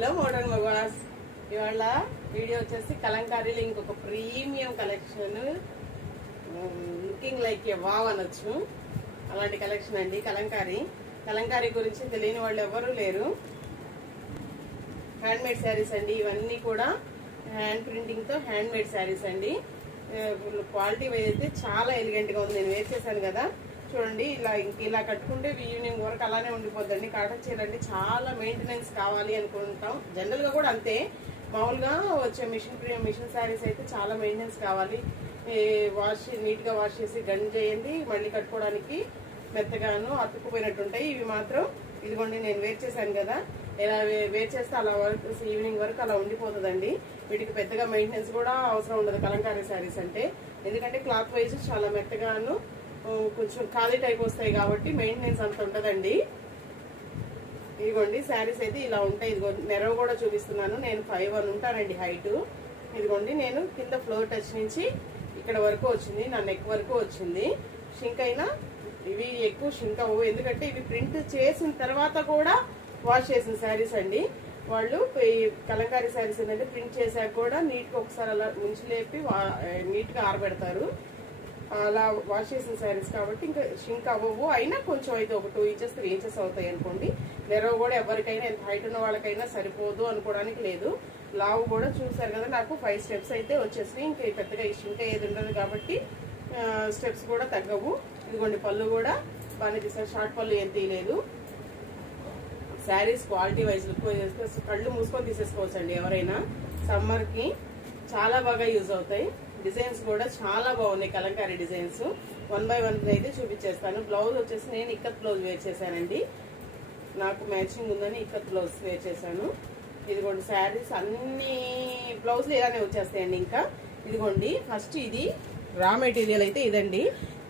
Hello modern మగవాస్, ఇవాళ video వచ్చేసి కలంకారీలో ఇంకొక ప్రీమియం కలెక్షన్, లుకింగ్ లైక్ ఏ వావ్ అనొచ్చు. అలాంటి కలెక్షన్ అండి. కలంకారీ గురించి తెలియని వాళ్ళు ఎవరు లేరు. హ్యాండ్ మేడ్ శారీస్ అండి. ఇవన్నీ కూడా హ్యాండ్ ప్రింటింగ్ తో హ్యాండ్ మేడ్ శారీస్ అండి. క్వాలిటీ అయితే చాలా ఎలిగెంట్ గా ఉంది. నేను వేర్ చేశాను కదా, చూడండి. ఇలా కట్టుకుంటే ఈవినింగ్ వరకు అలానే ఉండిపోద్దండి. కాటన్ చీర అంటే చాలా మెయింటెనెన్స్ కావాలి అనుకుంటాం. జనరల్ గా కూడా అంతే. మామూలుగా వచ్చే మిషన్ శారీస్ అయితే చాలా మెయింటెనెన్స్ కావాలి. నీట్ గా వాష్ చేసి గన్ చేయండి, మళ్ళీ కట్టుకోవడానికి మెత్తగాను అతుక్కుపోయినట్టు ఉంటాయి. ఇవి మాత్రం ఇదిగోండి, నేను వేర్ చేశాను కదా, ఇలా వేర్ చేస్తే అలా ఈవినింగ్ వరకు అలా ఉండిపోతుందండి. వీటికి పెద్దగా మెయింటెనెన్స్ కూడా అవసరం ఉండదు కలంకారీ శారీస్ అంటే. ఎందుకంటే క్లాత్ వైజ్ చాలా మెత్తగాను కొంచెం ఖాళీ టైప్ వస్తాయి కాబట్టి మెయింటెనెన్స్ అంత ఉండదండి. ఇదిగోండి శారీస్ అయితే ఇలా ఉంటాయి. ఇదిగో నెరవ కూడా చూపిస్తున్నాను. నేను 5'1" ఉంటానండి హైట్. ఇదిగోండి, నేను కింద ఫ్లోర్ టచ్ నుంచి ఇక్కడ వరకు వచ్చింది, నా నెక్ వరకు వచ్చింది. షింక్ అయినా ఇవి ఎక్కువ షింక్ అవ్వవు, ఎందుకంటే ఇవి ప్రింట్ చేసిన తర్వాత కూడా వాష్ చేసిన శారీస్ అండి. వాళ్ళు కలంకారీ శారీస్ ఏంటంటే ప్రింట్ చేశాక కూడా నీట్ గా ఒకసారి అలా ముంచి లేపి నీట్ గా ఆరబెడతారు. అలా వాష్ చేసిన శారీస్ కాబట్టి ఇంకా షింక్ అవ్వవు. అయినా కొంచెం అయితే ఒక 2 ఇంచెస్ 3 ఇంచెస్ అవుతాయి అనుకోండి. నెరవ కూడా ఎవరికైనా ఎంత హైట్ ఉన్న వాళ్ళకైనా సరిపోదు అనుకోవడానికి లేదు. లావు కూడా చూసారు కదా, నాకు 5 స్టెప్స్ అయితే వచ్చేసి ఇంక పెద్దగా షింక్ ఏది ఉండదు కాబట్టి స్టెప్స్ కూడా తగ్గవు. ఇదిగోండి, పళ్ళు కూడా బాగానే తీసారు. షార్ట్ పళ్ళు ఏం తీయలేదు. శారీస్ క్వాలిటీ వైజ్ కళ్ళు మూసుకొని తీసేసుకోవచ్చు అండి ఎవరైనా. సమ్మర్ కి చాలా బాగా యూజ్ అవుతాయి. డిజైన్స్ కూడా చాలా బాగున్నాయి కలంకారీ డిజైన్స్. 1 by 1 అయితే చూపించేస్తాను. బ్లౌజ్ వచ్చేసి నేను ఇక్కత్ బ్లౌజ్ వేర్ చేశానండి. నాకు మ్యాచింగ్ ఉందని ఇక్కత్ బ్లౌజ్ వేర్ చేశాను. ఇదిగోండి, శారీస్ అన్ని బ్లౌజ్లు ఇలానే వచ్చేస్తాయండి. ఇంకా ఇదిగోండి, ఫస్ట్ ఇది రా మెటీరియల్ అయితే ఇదండి.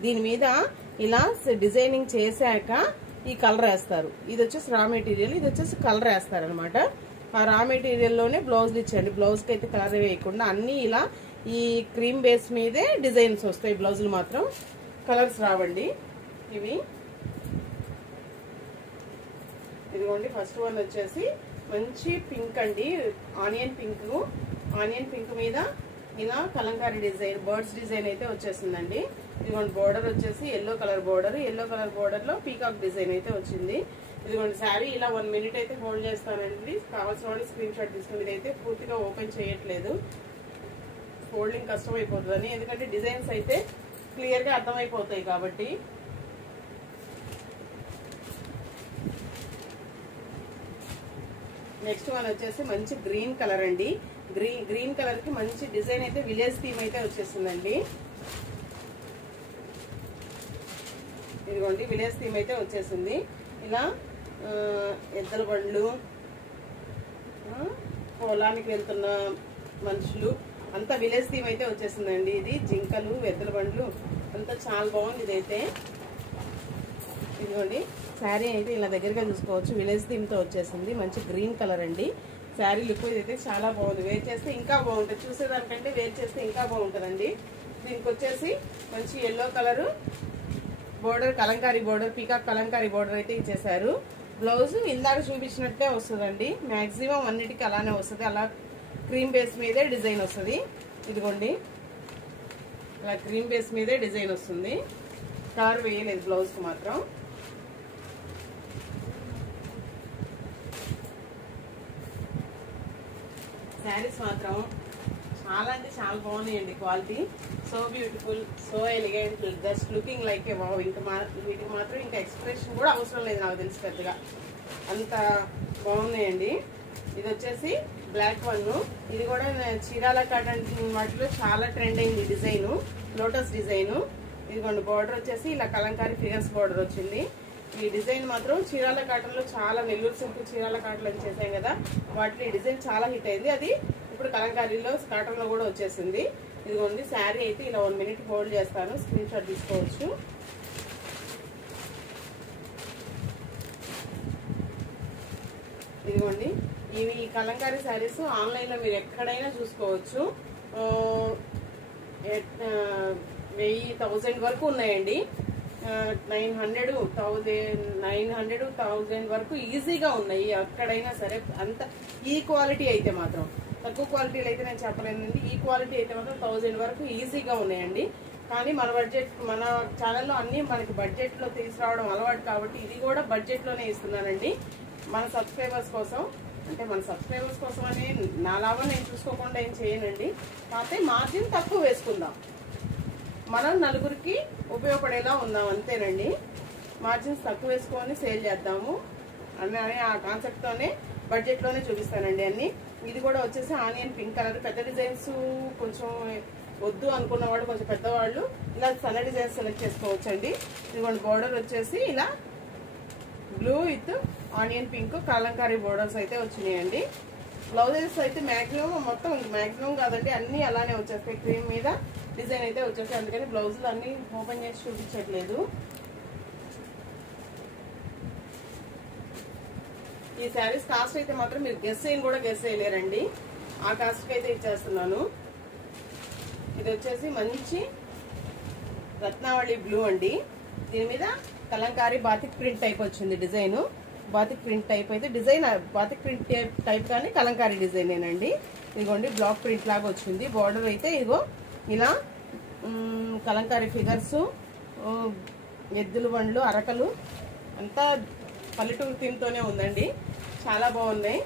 దీని మీద ఇలా డిజైనింగ్ చేశాక ఈ కలర్ వేస్తారు. ఇది వచ్చేసి రా మెటీరియల్, ఇది వచ్చేసి కలర్ వేస్తారు అనమాట. ఆ రా మెటీరియల్ లోనే బ్లౌజ్లు ఇచ్చాయండి. బ్లౌజ్ కి అయితే కలర్ వేయకుండా అన్ని ఇలా ఈ క్రీమ్ బేస్ మీదే డిజైన్స్ వస్తాయి. బ్లౌజులు మాత్రం కలర్స్ రావండి ఇవి. ఇదిగోండి, ఫస్ట్ వన్ వచ్చేసి మంచి పింక్ అండి, ఆనియన్ పింక్ మీద ఇలా కలంకారీ డిజైన్, బర్డ్స్ డిజైన్ అయితే వచ్చేసిందండి. ఇదిగోండి, బోర్డర్ వచ్చేసి ఎల్లో కలర్ బోర్డర్ లో పీకాక్ డిజైన్ అయితే వచ్చింది. ఇదిగోండి, శారీ ఇలా 1 minute అయితే హోల్డ్ చేస్తానండి. కావాల్సిన వాళ్ళు స్క్రీన్ షాట్ తీసుకుని. ఇదైతే పూర్తిగా ఓపెన్ చేయట్లేదు, ఫోల్డింగ్ కష్టం అయిపోతుందని, ఎందుకంటే డిజైన్స్ అయితే క్లియర్ గా అర్థమైపోతాయి కాబట్టి. నెక్స్ట్ వన్ వచ్చేసి మంచి గ్రీన్ కలర్ అండి. గ్రీన్ కలర్ కి మంచి డిజైన్ అయితే విలేజ్ థీమ్ అయితే వచ్చేసిందండి. ఇదిగోండి, విలేజ్ థీమ్ అయితే వచ్చేసింది. ఇలా ఎద్దల బండ్లు, పొలానికి వెళ్తున్న మనుషులు అంతా విలేజ్ థీమ్ అయితే వచ్చేసిందండి. ఇది జింకలు, ఎద్దల బండ్లు అంతా చాలా బాగుంది ఇదైతే. ఇదిగోండి, శారీ అయితే ఇలా దగ్గరగా చూసుకోవచ్చు. విలేజ్ థీమ్ తో వచ్చేసింది. మంచి గ్రీన్ కలర్ అండి. శారీ లుక్ అయితే చాలా బాగుంది. వేర్ చేస్తే ఇంకా బాగుంటుంది. చూసేదానికంటే వేర్ చేస్తే ఇంకా బాగుంటుందండి. దీనికి వచ్చేసి మంచి yellow colour border, Kalamkari border, peacock Kalamkari border అయితే ఇచ్చేసారు. బ్లౌజ్ ఇందాక చూపించినట్టే వస్తుందండి. మాక్సిమం అన్నిటికీ అలానే వస్తుంది. అలా క్రీమ్ బేస్ మీదే డిజైన్ వస్తుంది. ఇదిగోండి, ఇలా క్రీమ్ బేస్ మీదే డిజైన్ వస్తుంది. కలర్ వేయలేదు బ్లౌజ్ కు మాత్రం. శారీస్ మాత్రం చాలా అంటే చాలా బాగున్నాయండి. Quality so beautiful, so elegant, just looking like ఏ వావ్. ఇంకా వీటికి మాత్రం ఇంకా ఎక్స్ప్రెషన్ కూడా అవసరం లేదు నాకు తెలిసి పెద్దగా, అంత బాగున్నాయండి. ఇది వచ్చేసి బ్లాక్ వన్. ఇది కూడా చీరాల కాటన్ వాటిలో చాలా ట్రెండ్ అయింది డిజైన్, లోటస్ డిజైన్. ఇదిగోండి, బార్డర్ వచ్చేసి ఇలా కలంకారీ ఫిగర్స్ బార్డర్ వచ్చింది. ఈ డిజైన్ మాత్రం చీరాల కాటన్ లో చాలా, నెల్లూరు సిల్క్ చీరాల కాటన్ అని చేసాం కదా, వాటిలో ఈ డిజైన్ చాలా హిట్ అయింది. అది ఇప్పుడు కలంకారీలో కాటన్ లో కూడా వచ్చేసింది. ఇదిగోండి, శారీ అయితే ఇలా 1 minute హోల్డ్ చేస్తాను, స్క్రీన్ షాట్ తీసుకోవచ్చు. ఇదిగోండి, ఇవి కలంకారీ శారీస్ ఆన్లైన్ లో మీరు ఎక్కడైనా చూసుకోవచ్చు. 1000 వరకు ఉన్నాయండి. 900, 1000 వరకు ఈజీగా ఉన్నాయి. ఎక్కడైనా సరే అంత ఈ క్వాలిటీ అయితే మాత్రం, తక్కువ క్వాలిటీలు అయితే నేను చెప్పలేనండి. ఈ క్వాలిటీ అయితే మాత్రం 1000 వరకు ఈజీగా ఉన్నాయండి. కానీ మన ఛానల్లో అన్ని మనకి బడ్జెట్ లో తీసుకురావడం అలవాటు కాబట్టి ఇది కూడా బడ్జెట్ లోనే ఇస్తున్నానండి. మన సబ్స్క్రైబర్స్ కోసం, అంటే మన సబ్స్క్రైబర్స్ కోసం అని నా లాభం నేను చూసుకోకుండా ఏం చేయనండి. కాకపోతే మార్జిన్ తక్కువ వేసుకుందాం, మనం నలుగురికి ఉపయోగపడేలా ఉందాం అంతేనండి. మార్జిన్స్ తక్కువ వేసుకొని సేల్ చేద్దాము అని ఆ కాన్సెప్ట్ తోనే బడ్జెట్ లోనే చూపిస్తానండి అన్ని. ఇది కూడా వచ్చేసి ఆనియన్ పింక్ కలర్. పెద్ద డిజైన్స్ కొంచెం వద్దు అనుకున్న వాళ్ళు, కొంచెం పెద్దవాళ్ళు ఇలా సన్న డిజైన్స్ సెలెక్ట్ చేసుకోవచ్చండి. ఇదిగోండి బోర్డర్ వచ్చేసి ఇలా blue with onion pink Kalamkari borders అయితే వచ్చినాయండి. బ్లౌజెస్ అయితే మాక్సిమం కాదండి, అన్ని అలానే వచ్చేస్తాయి. క్రీమ్ మీద డిజైన్ అయితే వచ్చేస్తాయి, అందుకని బ్లౌజులు అన్ని ఓపెన్ చేసి చూపించట్లేదు. ఈ శారీస్ కాస్ట్ అయితే మాత్రం మీరు గెస్ చేయలేరండి. ఆ కాస్ట్కి అయితే ఇచ్చేస్తున్నాను. ఇది వచ్చేసి మంచి రత్నావళి బ్లూ అండి. దీని మీద కలంకారీ బాతిక్ ప్రింట్ టైప్ వచ్చింది డిజైన్. బాతిక్ ప్రింట్ టైప్ అయితే డిజైన్ బాతిక్ ప్రింట్ టైప్ కానీ కలంకారీ డిజైనేనండి. ఇదిగోండి బ్లాక్ ప్రింట్ లాగా వచ్చింది. బార్డర్ అయితే ఇదిగో ఇలా కలంకారీ ఫిగర్స్, ఎద్దుల బండ్లు, అరకలు అంతా పల్లెటూరు థీమ్తోనే ఉందండి. చాలా బాగున్నాయి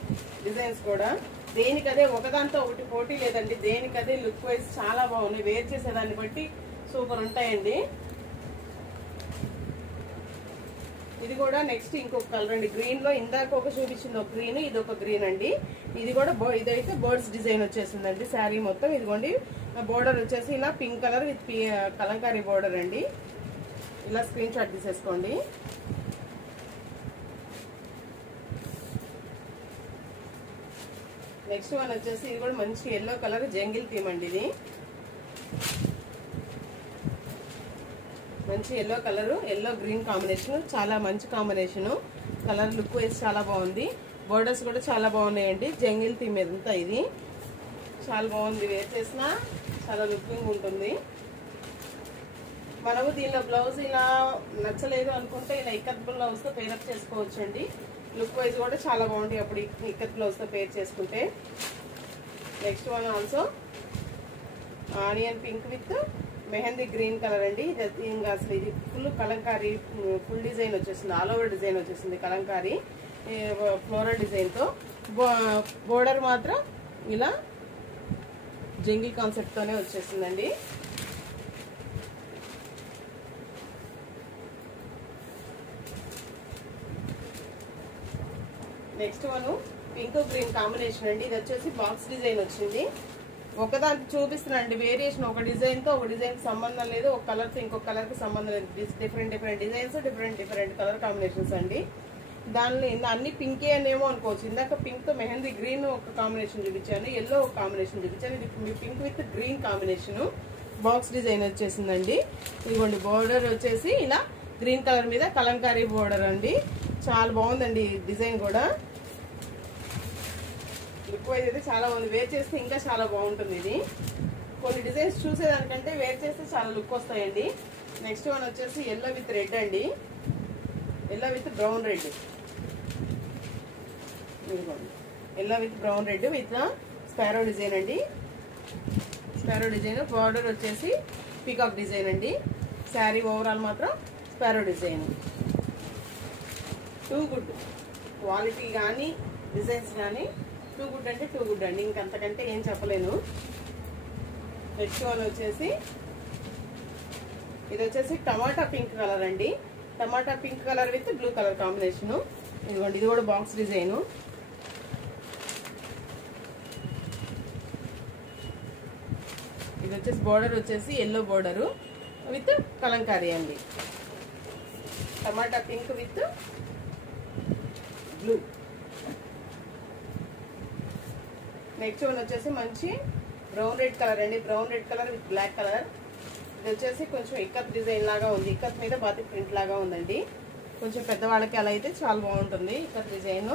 డిజైన్స్ కూడా. దేనికదే ఒకదాంతో ఒకటి పోటీ లేదండి. దేనికదే లుక్ వైజ్ చాలా బాగున్నాయి. వేర్ చేసేదాన్ని బట్టి సూపర్ ఉంటాయండి. ఇది కూడా నెక్స్ట్ ఇంకొక కలర్ అండి. గ్రీన్ లో ఇందాక ఒక చూపించింది ఒక గ్రీన్, ఇది ఒక గ్రీన్ అండి. ఇది కూడా ఇదైతే బర్డ్స్ డిజైన్ వచ్చేసిందండి శారీ మొత్తం. ఇదిగోండి బోర్డర్ వచ్చేసి ఇలా pink colour with Kalamkari border అండి. ఇలా స్క్రీన్ షాట్ తీసేసుకోండి. నెక్స్ట్ వన్ వచ్చేసి ఇది కూడా మంచి ఎల్లో కలర్ జంగిల్ థీమ్ అండి. ఇది మంచి yellow colour, yellow green combination, చాలా మంచి కాంబినేషన్. కలర్ లుక్ వైజ్ చాలా బాగుంది. బోర్డర్స్ కూడా చాలా బాగున్నాయండి. జంగిల్ థీమ్ అంతా ఇది చాలా బాగుంది. వేర్ చేసినా చాలా లుకింగ్ ఉంటుంది. మనము దీనిలో బ్లౌజ్ ఇలా నచ్చలేదు అనుకుంటే ఇలా ఇక్కత్ బ్లౌజ్ తో పేరప్ చేసుకోవచ్చు అండి. లుక్ వైజ్ కూడా చాలా బాగుంటాయి అప్పుడు ఇక్కత్ బ్లౌజ్ తో పేర్ చేసుకుంటే. Next one also onion pink with mehndi green colour అండి. ఇంకా అసలు ఇది ఫుల్ కలంకారీ ఫుల్ డిజైన్ వచ్చేసింది. ఆల్ ఓవర్ డిజైన్ వచ్చేసింది కలంకారీ ఫ్లోరల్ డిజైన్ తో. బోర్డర్ మాత్రం ఇలా జంగిల్ కాన్సెప్ట్ తోనే వచ్చేసిందండి. Next one pink green combination అండి. ఇది వచ్చేసి బాక్స్ డిజైన్ వచ్చింది. ఒకదానికి చూపిస్తున్నాండి వేరియేషన్. ఒక డిజైన్ తో ఒక డిజైన్ సంబంధం లేదు, ఒక కలర్ తో ఇంకొక కలర్ కి సంబంధం లేదు. Different designs, different colour combinations అండి. దానిలో అన్ని పింకే అనేమో అనుకోవచ్చు. ఇందాక పింక్ తో మెహందీ గ్రీన్ ఒక కాంబినేషన్ చూపించాను, ఎల్లో ఒక కాంబినేషన్ చూపించాను. ఇది pink with green combination box design వచ్చేసిందండి. ఇదిగోండి బోర్డర్ వచ్చేసి ఇలా గ్రీన్ కలర్ మీద కలంకారీ బోర్డర్ అండి. చాలా బాగుందండి డిజైన్ కూడా. లుక్ వైజ్ అయితే చాలా బాగుంది. వేర్ చేస్తే ఇంకా చాలా బాగుంటుంది. ఇది కొన్ని డిజైన్స్ చూసేదానికంటే వేర్ చేస్తే చాలా లుక్ వస్తాయండి. నెక్స్ట్ వన్ వచ్చేసి ఎల్లో విత్ రెడ్ అండి. Yellow with brown red. Yellow with brown red with sparrow design అండి. Sparrow design. బార్డర్ వచ్చేసి పీకాక్ డిజైన్ అండి. శారీ ఓవరాల్ మాత్రం sparrow design. Too good quality కానీ డిజైన్స్ కానీ టూ గుడ్ అంటే టూ గుడ్ అండి. ఇంకంతకంటే ఏం చెప్పలేను. నెక్స్ట్ వన్ వచ్చేసి ఇది వచ్చేసి టమాటా పింక్ కలర్ అండి. Tomato pink colour with blue colour combination. ఇదిగోండి ఇది కూడా బాక్స్ డిజైన్. ఇది వచ్చేసి బోర్డర్ వచ్చేసి ఎల్లో బోర్డర్ విత్ కలంకారీ అండి. Tomato pink with blue. Next one వచ్చేసి మంచి బ్రౌన్ రెడ్ కలర్ అండి. Brown red colour with black colour. ఇది వచ్చేసి కొంచెం ఇక్కత్ డిజైన్ లాగా ఉంది. ఇక్కత్ మీద బాతిక్ ప్రింట్ లాగా ఉందండి. కొంచెం పెద్దవాళ్ళకి అలా అయితే చాలా బాగుంటుంది. Ikat design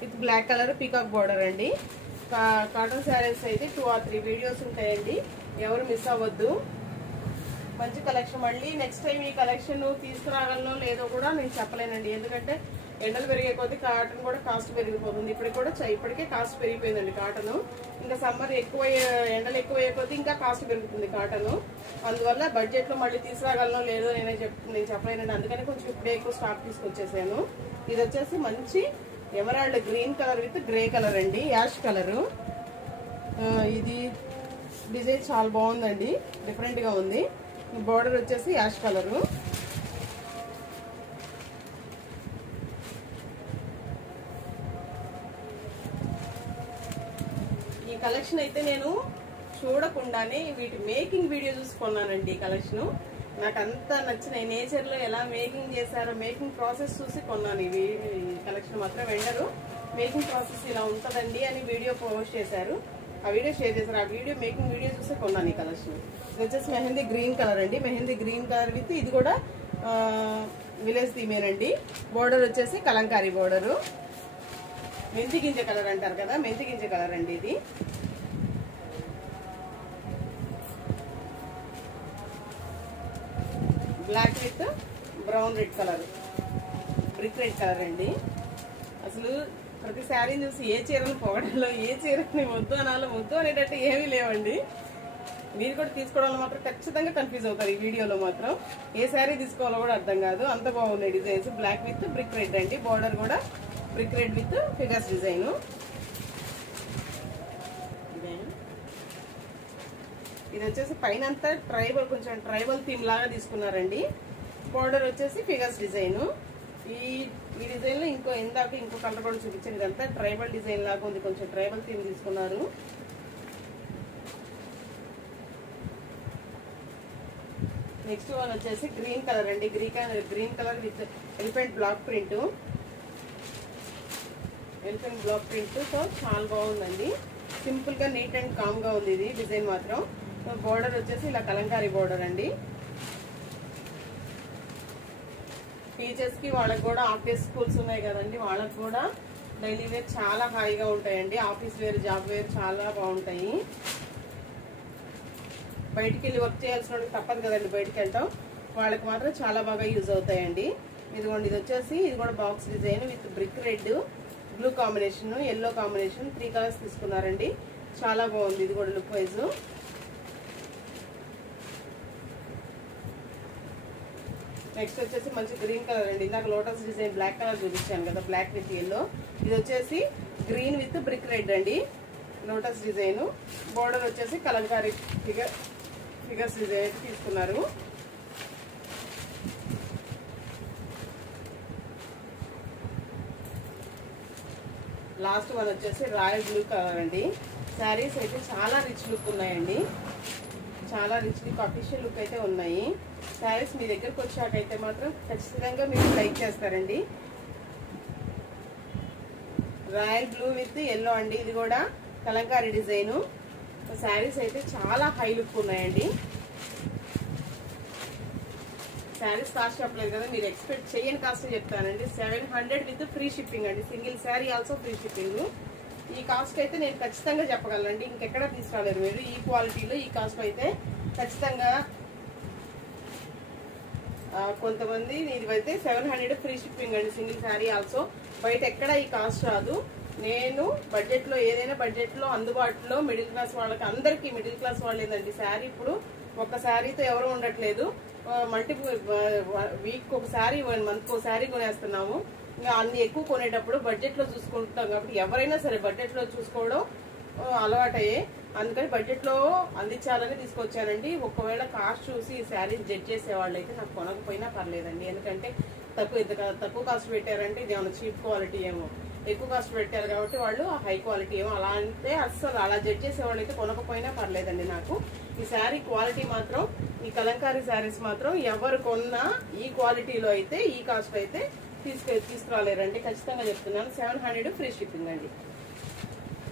with black colour peacock border అండి. కాటన్ శారీస్ అయితే 2 or 3 వీడియోస్ ఉంటాయండి. ఎవరు మిస్ అవ్వద్దు. మంచి కలెక్షన్. మళ్ళీ నెక్స్ట్ టైం ఈ కలెక్షన్ తీసుకురాగలనో లేదో కూడా నేను చెప్పలేనండి. ఎందుకంటే ఎండలు పెరిగే కొద్దీ కాటన్ కూడా కాస్ట్ పెరిగిపోతుంది. ఇప్పటికే కాస్ట్ పెరిగిపోయిందండి కాటన్. ఇంకా సమ్మర్ ఎండలు ఎక్కువయ్యే కొద్దీ ఇంకా కాస్ట్ పెరుగుతుంది కాటన్. అందువల్ల బడ్జెట్ లో మళ్ళీ తీసుకురాగలనో లేదో నేను చెప్పలేనండి. అందుకని కొంచెం ఇప్పుడే ఎక్కువ స్టాక్ తీసుకొచ్చేసాను. ఇది వచ్చేసి మంచి emerald green colour with grey colour అండి, యాష్ కలర్. ఇది డిజైన్ చాలా బాగుందండి, డిఫరెంట్ గా ఉంది. బోర్డర్ వచ్చేసి యాష్ కలరు. ఈ కలెక్షన్ అయితే నేను చూడకుండానే వీటి మేకింగ్ వీడియో చూసుకున్నానండి. ఈ కలెక్షన్ నాకు అంతా నచ్చిన నేచర్ లో ఎలా మేకింగ్ చేశారో మేకింగ్ ప్రాసెస్ చూసి కొన్నాను. ఈ కలెక్షన్ మాత్రం వెండరు మేకింగ్ ప్రాసెస్ ఇలా ఉంటదండి అని వీడియో పోస్ట్ చేశారు. ఆ వీడియో షేర్ చేశారు. ఆ వీడియో మేకింగ్ వీడియో చూస్తే కొన్నాను ఈ కలెక్షన్. ఇది వచ్చేసి మెహందీ గ్రీన్ కలర్ అండి. మెహందీ గ్రీన్ కలర్ విత్ ఇది కూడా విలేజ్ థీమేనండి. బోర్డర్ వచ్చేసి కలంకారీ బోర్డరు. మెంతి గింజ కలర్ అంటారు కదా, మెంతి గింజ కలర్ అండి ఇది. Black with brown red colour, brick red colour అండి. అసలు ప్రతి శారీని చూసి ఏ చీరను పొగడంలో ఏ చీరని వద్దు అనాలో వద్దు అనేటట్టు ఏమీ లేవండి. మీరు కూడా తీసుకోవడంలో మాత్రం ఖచ్చితంగా కన్ఫ్యూజ్ అవుతారు. ఈ వీడియోలో మాత్రం ఏ శారీ తీసుకోవాలో కూడా అర్థం కాదు, అంత బాగున్నాయి designs. Black with brick red అండి. బార్డర్ కూడా brick red with figures design. ఇది వచ్చేసి పైన అంతా కొంచెం ట్రైబల్ థీమ్ లాగా తీసుకున్నారండి. బార్డర్ వచ్చేసి ఫిగర్స్ డిజైన్. ఈ డిజైన్ లో ఇంకో కలర్ కూడా చూపించాను. ఇదంతా ట్రైబల్ డిజైన్ లాగా ఉంది, కొంచెం ట్రైబల్ థీమ్ తీసుకున్నారు. నెక్స్ట్ వన్ వచ్చేసి గ్రీన్ కలర్ అండి. Green colour with elephant block print. Elephant block print తో చాలా బాగుందండి. సింపుల్ గా నీట్ అండ్ కామ్ గా ఉంది ఇది డిజైన్ మాత్రం. బోర్డర్ వచ్చేసి ఇలా కలంకారీ బోర్డర్ అండి. టీచర్స్ కి వాళ్ళకి కూడా ఆఫీస్ స్కూల్స్ ఉన్నాయి కదండి, వాళ్ళకి కూడా డైలీ వేర్ చాలా హాయిగా ఉంటాయండి. ఆఫీస్ వేర్, జాబ్ వేర్ చాలా బాగుంటాయి. బయటికి వెళ్ళి వర్క్ చేయాల్సిన తప్పదు కదండి, బయటికి వెళ్తాం, వాళ్ళకి మాత్రం చాలా బాగా యూజ్ అవుతాయండి. ఇదిగోండి, ఇది వచ్చేసి ఇది కూడా box design with brick red, blue combination, yellow combination, 3 colours తీసుకున్నారండి. చాలా బాగుంది ఇది కూడా లుక్ వైజ్. నెక్స్ట్ వచ్చేసి మంచి గ్రీన్ కలర్ అండి. ఇందాక లోటస్ డిజైన్ బ్లాక్ కలర్ చూపించాను కదా, బ్లాక్ విత్ ఎల్లో. ఇది వచ్చేసి గ్రీన్ విత్ బ్రిక్ రెడ్ అండి, లోటస్ డిజైన్. బోర్డర్ వచ్చేసి కలంకారీ ఫిగర్స్ డిజైన్ తీసుకున్నారు. లాస్ట్ వన్ వచ్చేసి రాయల్ బ్లూ కలర్ అండి. శారీస్ అయితే చాలా రిచ్ లుక్ ఉన్నాయండి, చాలా రిచ్ లుక్, అఫీషియల్ లుక్ అయితే ఉన్నాయి. శారీస్ మీ దగ్గరకు వచ్చాకైతే మాత్రం ఖచ్చితంగా మీరు లైక్ చేస్తారండి. రాయల్ బ్లూ విత్ ఎల్లో అండి. ఇది కూడా కలంకారీ డిజైన్. శారీస్ అయితే చాలా హై లుక్ ఉన్నాయండి. శారీస్ కాస్ట్ చెప్పలేదు కదా, మీరు ఎక్స్పెక్ట్ చేయని కాస్ట్ చెప్తానండి. 700 విత్ ఫ్రీ షిప్పింగ్ అండి. Single sari also free shipping. ఈ కాస్ట్ అయితే నేను ఖచ్చితంగా చెప్పగలనండి, ఇంకెక్కడ తీసుకురాలేరు మీరు. ఈ క్వాలిటీలో ఈ కాస్ట్ అయితే ఖచ్చితంగా కొంతమంది ఇదైతే 700 ఫ్రీ షిప్పింగ్ అండి, సింగిల్ శారీ ఆల్సో. బయట ఎక్కడ ఈ కాస్ట్ రాదు. నేను బడ్జెట్ లో ఏదైనా బడ్జెట్ లో అందుబాటులో మిడిల్ క్లాస్ వాళ్ళకి, అందరికి మిడిల్ క్లాస్ వాళ్ళు ఏంటంటే శారీ ఇప్పుడు ఒక్క శారీతో ఎవరు ఉండట్లేదు. మల్టిపుల్ వీక్ ఒక శారీ, 1 మంత్ ఒక శారీ కొనేస్తున్నాము. ఇంకా అన్ని ఎక్కువ కొనేటప్పుడు బడ్జెట్ లో చూసుకుంటున్నాం కాబట్టి ఎవరైనా సరే బడ్జెట్ లో చూసుకోవడం అలవాటయ్యే. అందుకని బడ్జెట్ లో అందించాలని తీసుకొచ్చానండి. ఒకవేళ కాస్ట్ చూసి ఈ శారీ జడ్జ్ చేసే వాళ్ళు అయితే నాకు కొనకపోయినా పర్లేదండి. ఎందుకంటే తక్కువ కాస్ట్ పెట్టారంటే ఇది ఏమైనా చీప్ క్వాలిటీ ఏమో, ఎక్కువ కాస్ట్ పెట్టారు కాబట్టి వాళ్ళు హై క్వాలిటీ ఏమో, అలా అంటే అస్సలు అలా జడ్జ్ చేసే వాళ్ళు అయితే కొనకపోయినా పర్లేదండి. నాకు ఈ శారీ క్వాలిటీ మాత్రం, ఈ కలంకారీ శారీస్ మాత్రం ఎవరు కొన్నా ఈ క్వాలిటీలో అయితే ఈ కాస్ట్ అయితే తీసుకురాలేరండి, ఖచ్చితంగా చెప్తున్నాను. 700 ఫ్రీ షిప్పింగ్ అండి.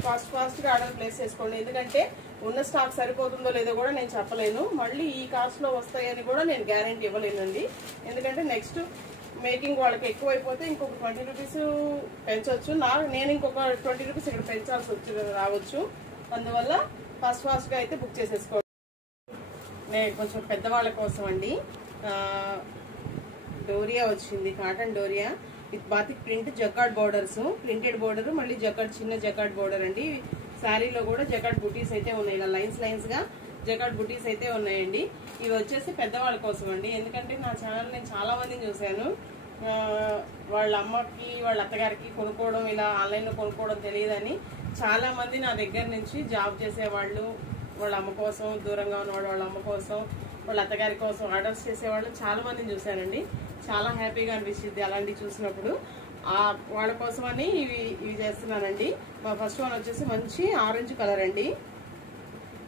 ఫాస్ట్ గా ఆర్డర్ ప్లేస్ చేసుకోండి. ఎందుకంటే ఉన్న స్టాక్ సరిపోతుందో లేదో కూడా నేను చెప్పలేను, మళ్ళీ ఈ కాస్ట్ లో వస్తాయని కూడా నేను గ్యారంటీ ఇవ్వలేనండి. ఎందుకంటే నెక్స్ట్ మేకింగ్ వాళ్ళకి ఎక్కువైపోతే ఇంకొక 20 రూపీస్ పెంచవచ్చు, నేను ఇంకొక 20 రూపీస్ ఇక్కడ పెంచాల్సి రావచ్చు. అందువల్ల ఫాస్ట్ గా అయితే బుక్ చేసేసుకోండి. కొంచెం పెద్దవాళ్ళ కోసం అండి. డోరియా వచ్చింది, cotton doria with batik print, jacquard borders, printed border, మళ్ళీ జకార్డ్, చిన్న జకార్డ్ బోర్డర్ అండి. శారీలో కూడా జకార్డ్ బుటీస్ అయితే ఉన్నాయి, ఇలా లైన్స్ గా జకార్డ్ బుటీస్ అయితే ఉన్నాయండి. ఇవి వచ్చేసి పెద్దవాళ్ళ కోసం అండి. ఎందుకంటే నా ఛానల్ నేను చాలా మందిని చూశాను, వాళ్ళ అమ్మకి వాళ్ళ అత్తగారికి కొనుక్కోవడం, ఇలా ఆన్లైన్లో కొనుక్కోవడం తెలియదని చాలా మంది నా దగ్గర నుంచి జాబ్ చేసేవాళ్ళు, వాళ్ళ అమ్మ కోసం, దూరంగా ఉన్నవాళ్ళు వాళ్ళ అమ్మ కోసం, వాళ్ళ అత్తగారి కోసం ఆర్డర్స్ చేసేవాళ్ళు చాలా మందిని చూశానండి. చాలా హ్యాపీగా అనిపించింది అలాంటివి చూసినప్పుడు. వాళ్ళ కోసం అని ఇవి చేస్తున్నానండి. మా ఫస్ట్ వన్ వచ్చేసి మంచి ఆరెంజ్ కలర్ అండి,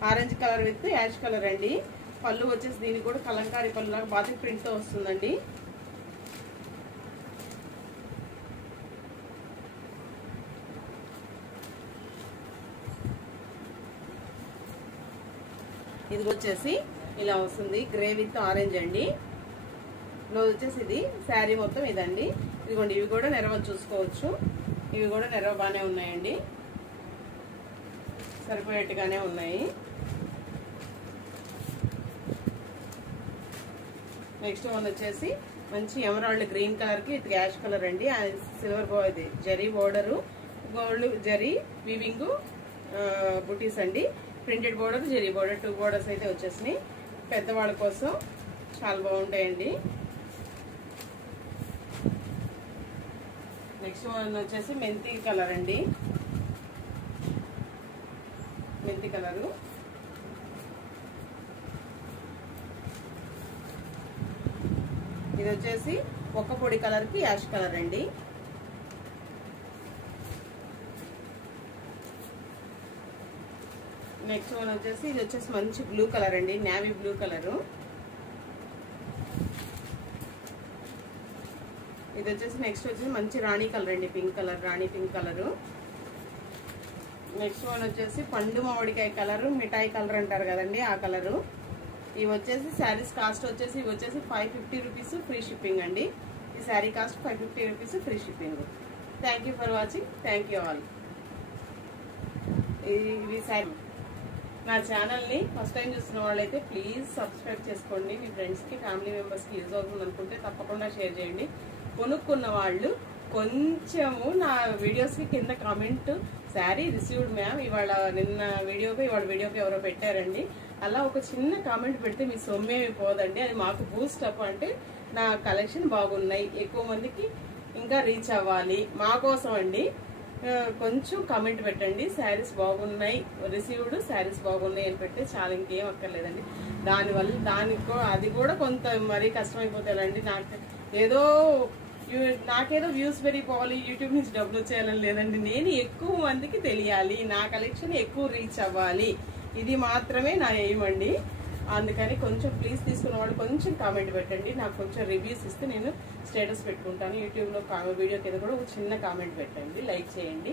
orange colour with ash colour అండి. పళ్ళు వచ్చేసి దీనికి కూడా కలంకారీ పళ్ళు లాగా బాతిక్ ప్రింట్ తో వస్తుందండి. ఇది వచ్చేసి ఇలా వస్తుంది, గ్రే విత్ ఆరెంజ్ అండి. బ్లౌజ్ వచ్చేసి ఇది, శారీ మొత్తం ఇదండి. ఇదిగోండి, ఇవి కూడా నెరవ చూసుకోవచ్చు, ఇవి కూడా నెరవ బాగానే ఉన్నాయండి, సరిపోయేట్టుగానే ఉన్నాయి. నెక్స్ట్ వన్ వచ్చేసి మంచి ఎమరాల్డ్ గ్రీన్ కలర్ కి విత్ యాష్ కలర్ అండి. సిల్వర్ ఇది zari border, gold zari weaving బుటీస్ అండి. Printed border, zari border, 2 borders అయితే వచ్చేసినాయి. పెద్దవాళ్ళ కోసం చాలా బాగుంటాయండి. నెక్స్ట్ వన్ వచ్చేసి మెంతి కలర్ అండి, మెంతి కలరు. ఇది వచ్చేసి ఒక్క పొడి కలర్ కి యాష్ కలర్ అండి. నెక్స్ట్ వన్ వచ్చేసి ఇది వచ్చేసి మంచి బ్లూ కలర్ అండి, నేవీ బ్లూ కలరు. ఇది వచ్చేసి నెక్స్ట్ వచ్చేసి మంచి రాణి కలర్ అండి, పింక్ కలర్, రాణి పింక్ కలరు. నెక్స్ట్ వన్ వచ్చేసి పండు మామిడికాయ కలరు, మిఠాయి కలర్ అంటారు కదండి, ఆ కలరు. ఇవి వచ్చేసి శారీస్ కాస్ట్ వచ్చేసి ఇవి వచ్చేసి 550 రూపీస్ ఫ్రీ షిప్పింగ్ అండి. ఈ sari cost 550 rupees free shipping. Thank you for watching, thank you all. ఇవి శారీ. నా ఛానల్ని ఫస్ట్ టైం చూస్తున్న వాళ్ళైతే ప్లీజ్ సబ్స్క్రైబ్ చేసుకోండి. మీ ఫ్రెండ్స్కి, ఫ్యామిలీ మెంబర్స్కి యూజ్ అవుతుంది అనుకుంటే తప్పకుండా షేర్ చేయండి. కొనుక్కున్న వాళ్ళు కొంచెము నా వీడియోస్కి కింద కామెంట్, శారీ రిసీవ్డ్ మ్యామ్, ఇవాళ నిన్న వీడియోకి ఇవాళ వీడియోకి ఎవరో పెట్టారండి, అలా ఒక చిన్న కామెంట్ పెడితే మీ సొమ్మేమి పోదండి, అది మాకు బూస్ట్ అప్. అంటే నా కలెక్షన్ బాగున్నాయి, ఎక్కువ మందికి ఇంకా రీచ్ అవ్వాలి, మా కోసం అండి. కొంచెం కామెంట్ పెట్టండి, శారీస్ బాగున్నాయి, రిసీవ్డ్ శారీస్ బాగున్నాయి అని పెడితే చాలా, ఇంకేం అక్కర్లేదండి. దానివల్ల అది కూడా కొంత మరీ కష్టమైపోతాయండి. నాకేదో వ్యూస్ పెరిగిపోవాలి, యూట్యూబ్ నుంచి డబ్బులు వచ్చేయాలని లేదండి. నేను ఎక్కువ మందికి తెలియాలి, నా కలెక్షన్ ఎక్కువ రీచ్ అవ్వాలి, ఇది మాత్రమే నా ఎయిమ్ అండి. అందుకని కొంచెం ప్లీజ్ తీసుకున్న వాళ్ళు కొంచెం కామెంట్ పెట్టండి, నాకు కొంచెం రివ్యూస్ ఇస్తే నేను స్టేటస్ పెట్టుకుంటాను. యూట్యూబ్లో వీడియో కింద కూడా ఒక చిన్న కామెంట్ పెట్టండి, లైక్ చేయండి.